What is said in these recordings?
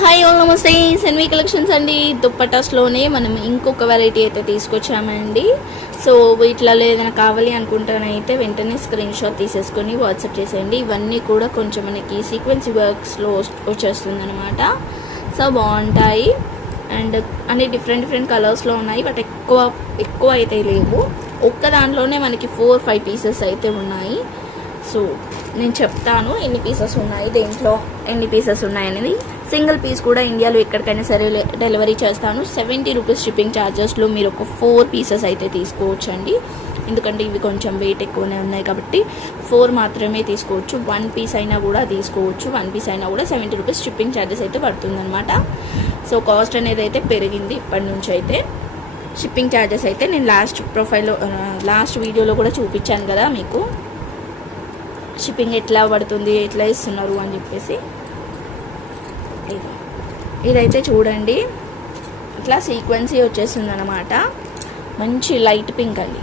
Hi all నమస్తే సెన్వి collections అండి. దుప్పటాస్లోనే మనం ఇంకొక వెరైటీ అయితే తీసుకొచ్చామండి. సో వీటిలో ఏదైనా కావాలి అనుకుంటానైతే వెంటనే స్క్రీన్ షాట్ తీసేసుకొని వాట్సాప్ చేసేయండి. ఇవన్నీ కూడా కొంచెం మనకి సీక్వెన్స్ వర్క్స్లో వచ్చేస్తుంది అనమాట. సో బాగుంటాయి అండ్ అన్ని డిఫరెంట్ కలర్స్లో ఉన్నాయి. బట్ ఎక్కువ అయితే లేవు. ఒక్క దాంట్లోనే మనకి 4-5 పీసెస్ అయితే ఉన్నాయి. సో నేను చెప్తాను ఎన్ని పీసెస్ ఉన్నాయి, దేంట్లో ఎన్ని పీసెస్ ఉన్నాయనేది. సింగిల్ పీస్ కూడా ఇండియాలో ఎక్కడికైనా సరే డెలివరీ చేస్తాను. 70 రూపీస్ షిప్పింగ్ ఛార్జెస్లో మీరు ఒక 4 పీసెస్ అయితే తీసుకోవచ్చండి. ఎందుకంటే ఇవి కొంచెం వెయిట్ ఎక్కువనే ఉన్నాయి కాబట్టి 4 మాత్రమే తీసుకోవచ్చు. 1 పీస్ అయినా కూడా తీసుకోవచ్చు. 1 పీస్ అయినా కూడా 70 రూపీస్ షిప్పింగ్ ఛార్జెస్ అయితే పడుతుందన్నమాట. సో కాస్ట్ అనేది అయితే పెరిగింది ఇప్పటి నుంచి అయితే. షిప్పింగ్ ఛార్జెస్ అయితే నేను లాస్ట్ వీడియోలో కూడా చూపించాను కదా మీకు, షిప్పింగ్ ఎట్లా పడుతుంది, ఎట్లా ఇస్తున్నారు అని చెప్పేసి. ఇదైతే చూడండి, ఇట్లా సీక్వెన్సీ వచ్చేస్తుంది అనమాట. మంచి లైట్ పింక్ అండి.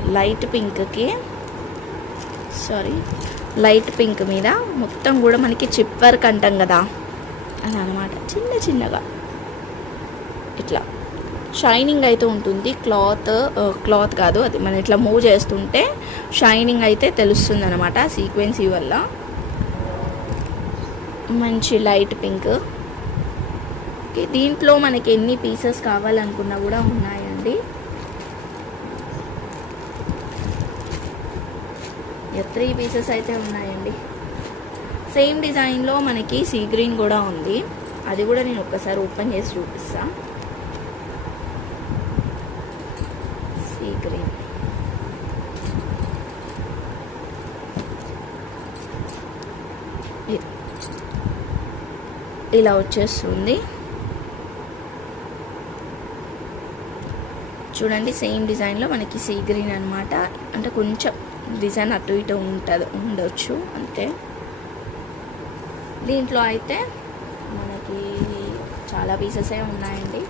లైట్ పింక్ మీద మొత్తం కూడా మనకి చిప్ వర్క్ అంటాం కదా అని అనమాట. చిన్నగా ఇట్లా షైనింగ్ అయితే ఉంటుంది. క్లాత్ కాదు, అది మనం ఇట్లా మూవ్ చేస్తుంటే షైనింగ్ అయితే తెలుస్తుంది అనమాట సీక్వెన్సీ వల్ల. మంచి లైట్ పింక్. దీంట్లో మనకి ఎన్ని పీసెస్ కావాలనుకున్నా కూడా ఉన్నాయండి. 3 పీసెస్ అయితే ఉన్నాయండి. సేమ్ డిజైన్లో మనకి సీ గ్రీన్ కూడా ఉంది. అది కూడా నేను ఒక్కసారి ఓపెన్ చేసి చూపిస్తా. సీ గ్రీన్ ఇలా వచ్చేస్తుంది చూడండి. సేమ్ డిజైన్లో మనకి సీ గ్రీన్ అనమాట. అంటే కొంచెం డిజైన్ అటు ఇటు ఉండొచ్చు అంతే. దీంట్లో అయితే మనకి చాలా పీసెసే ఉన్నాయండి.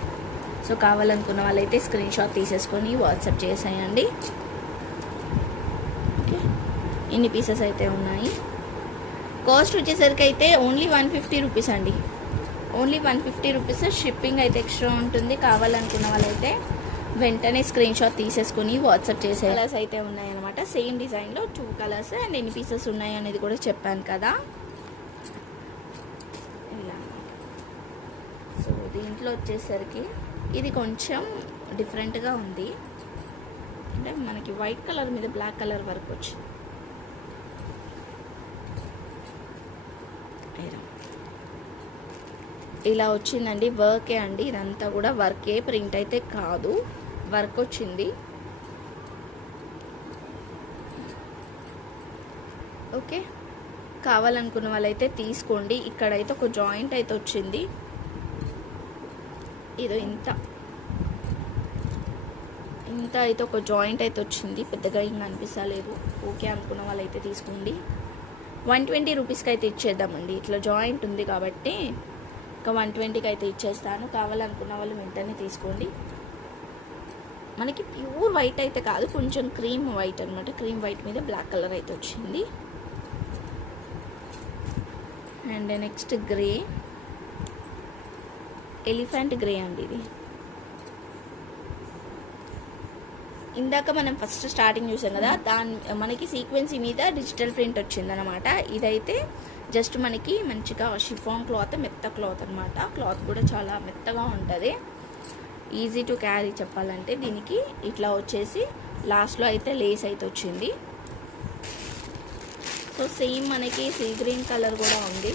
సో కావాలనుకున్న వాళ్ళైతే స్క్రీన్ షాట్ తీసేసుకొని వాట్సాప్ చేసేయండి. ఓకే, ఇన్ని పీసెస్ అయితే ఉన్నాయి. కాస్ట్ వచ్చేసరికి అయితే ఓన్లీ 150 రూపీస్ అండి. Only 150 rupees. షిప్పింగ్ అయితే ఎక్స్ట్రా ఉంటుంది. కావాలనుకున్న వాళ్ళైతే వెంటనే స్క్రీన్ షాట్ తీసేసుకొని వాట్సాప్ చేసే. కలర్స్ అయితే ఉన్నాయన్నమాట. సేమ్ డిజైన్లో 2 కలర్స్ అండ్ ఎన్ని పీసెస్ ఉన్నాయి అనేది కూడా చెప్పాను కదా. ఇలా. సో దీంట్లో వచ్చేసరికి ఇది కొంచెం డిఫరెంట్గా ఉంది. అంటే మనకి వైట్ కలర్ మీద బ్లాక్ కలర్ వర్క్ వచ్చింది. ఇలా వచ్చిందండి. వర్కే అండి, ఇదంతా కూడా వర్కే, ప్రింట్ అయితే కాదు, వర్క్ వచ్చింది. ఓకే, కావాలనుకున్న వాళ్ళైతే తీసుకోండి. ఇక్కడైతే ఒక జాయింట్ అయితే వచ్చింది. ఇదో ఇంత అయితే ఒక జాయింట్ అయితే వచ్చింది. పెద్దగా ఇంకా అనిపిస్తలేదు. ఓకే అనుకున్న వాళ్ళైతే తీసుకోండి. 120 రూపీస్కి అయితే ఇచ్చేద్దామండి. ఇట్లా జాయింట్ ఉంది కాబట్టి ఒక 120కి అయితే ఇచ్చేస్తాను. కావాలనుకున్న వాళ్ళు వెంటనే తీసుకోండి. మనకి ప్యూర్ వైట్ అయితే కాదు, కొంచెం క్రీమ్ వైట్ అనమాట. క్రీమ్ వైట్ మీద బ్లాక్ కలర్ అయితే వచ్చింది. And next grey, elephant grey అండి. ఇది ఇందాక మనం ఫస్ట్ స్టార్టింగ్ చూసాం కదా, మనకి సీక్వెన్సీ మీద డిజిటల్ ప్రింట్ వచ్చిందనమాట. ఇదైతే జస్ట్ మనకి మంచిగా షిఫాన్ క్లాత్, మెత్త క్లాత్ అనమాట. క్లాత్ కూడా చాలా మెత్తగా ఉంటుంది. ఈజీ టు క్యారీ చెప్పాలంటే. దీనికి ఇట్లా వచ్చేసి లాస్ట్లో అయితే లేస్ అయితే వచ్చింది. సో సేమ్ మనకి సీ గ్రీన్ కలర్ కూడా ఉంది.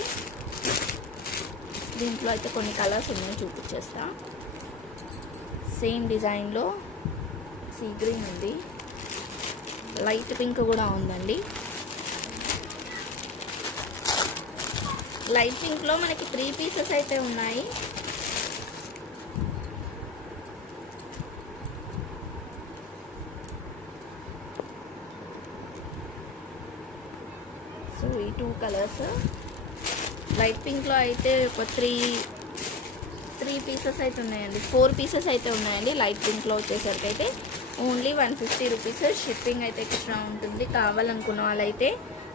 దీంట్లో అయితే కొన్ని కలర్స్ ఉన్నాయి, చూపించేస్తా. సేమ్ డిజైన్లో సీ గ్రీన్ ఉంది. లైట్ పింక్ కూడా ఉందండి. లైట్ పింక్లో మనకి 3 పీసెస్ అయితే ఉన్నాయి. సో ఈ 2 కలర్స్. లైట్ పింక్లో అయితే ఒక 3 పీసెస్ అయితే ఉన్నాయండి. 4 పీసెస్ అయితే ఉన్నాయండి. లైట్ పింక్లో వచ్చేసరికి అయితే ఓన్లీ 150 రూపీస్. షిప్పింగ్ అయితే ఎక్స్ట్రా ఉంటుంది. కావాలనుకున్న వాళ్ళైతే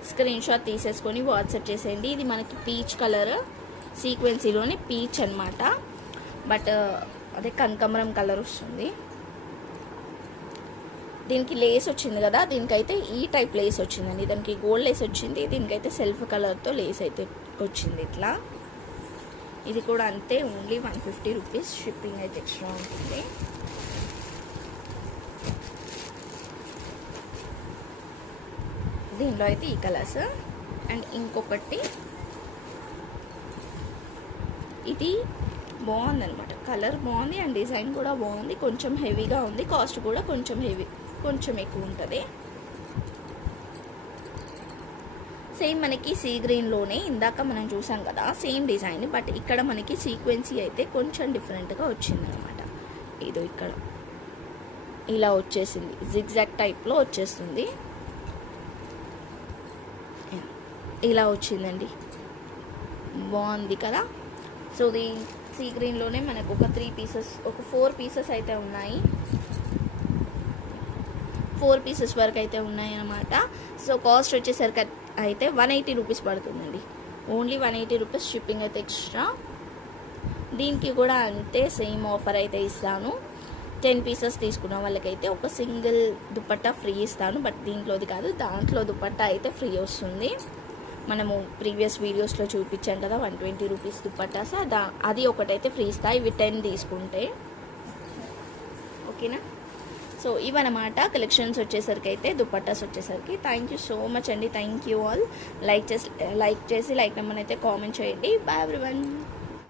స్క్రీన్ షాట్ తీసేసుకొని వాట్సాప్ చేసేయండి. ఇది మనకి పీచ్ కలర్. సీక్వెన్సీలోనే పీచ్ అనమాట, బట్ అదే కనకాంబరం కలర్ వస్తుంది. దీనికి లేస్ వచ్చింది కదా, దీనికైతే ఈ టైప్ లేస్ వచ్చిందండి. దానికి గోల్డ్ లేస్ వచ్చింది, దీనికైతే సెల్ఫ్ కలర్తో లేస్ అయితే వచ్చింది ఇట్లా. ఇది కూడా అంతే, ఓన్లీ 150 రూపీస్. షిప్పింగ్ అయితే ఎక్స్ట్రా ఉంటుంది. దీనిలో అయితే ఈ కలర్స్. అండ్ ఇంకొకటి ఇది బాగుందనమాట, కలర్ బాగుంది అండ్ డిజైన్ కూడా బాగుంది. కొంచెం హెవీగా ఉంది, కాస్ట్ కూడా కొంచెం ఎక్కువ ఉంటుంది. సేమ్ మనకి సీ గ్రీన్లోనే ఇందాక మనం చూసాం కదా సేమ్ డిజైన్, బట్ ఇక్కడ మనకి సీక్వెన్సీ అయితే కొంచెం డిఫరెంట్గా వచ్చిందనమాట. ఇది ఇక్కడ ఇలా వచ్చేసింది, జిగ్జాగ్ టైప్లో వచ్చేస్తుంది. ఇలా వచ్చిందండి, బాగుంది కదా. సో ఇది సీ గ్రీన్లోనే మనకు ఒక 4 పీసెస్ అయితే ఉన్నాయి. 4 పీసెస్ వరకు అయితే ఉన్నాయి అన్నమాట. సో కాస్ట్ వచ్చేసరికి అయితే 180 రూపీస్ పడుతుందండి, ఓన్లీ 180 రూపీస్. షిప్పింగ్ అయితే ఎక్స్ట్రా. దీనికి కూడా అంతే, సేమ్ ఆఫర్ అయితే ఇస్తాను. 10 పీసెస్ తీసుకున్న వాళ్ళకైతే ఒక సింగిల్ దుపట్టా ఫ్రీ ఇస్తాను, బట్ దీంట్లోది కాదు, దాంట్లో దుపట్టా అయితే ఫ్రీ వస్తుంది. మనము ప్రీవియస్ వీడియోస్లో చూపించాం కదా 120 రూపీస్ దుపట్టాస్, అది ఒకటైతే ఫ్రీ ఇస్తాయి, ఇవి 10 తీసుకుంటే. ఓకేనా. సో ఇవన్నమాట కలెక్షన్స్ వచ్చేసరికి అయితే, దుపట్టాస్ వచ్చేసరికి. థ్యాంక్ యూ సో మచ్ అండి, థ్యాంక్ యూ ఆల్. లైక్ చేసి లైక్ నెంబర్ అయితే కామెంట్ చేయండి. Bye everyone.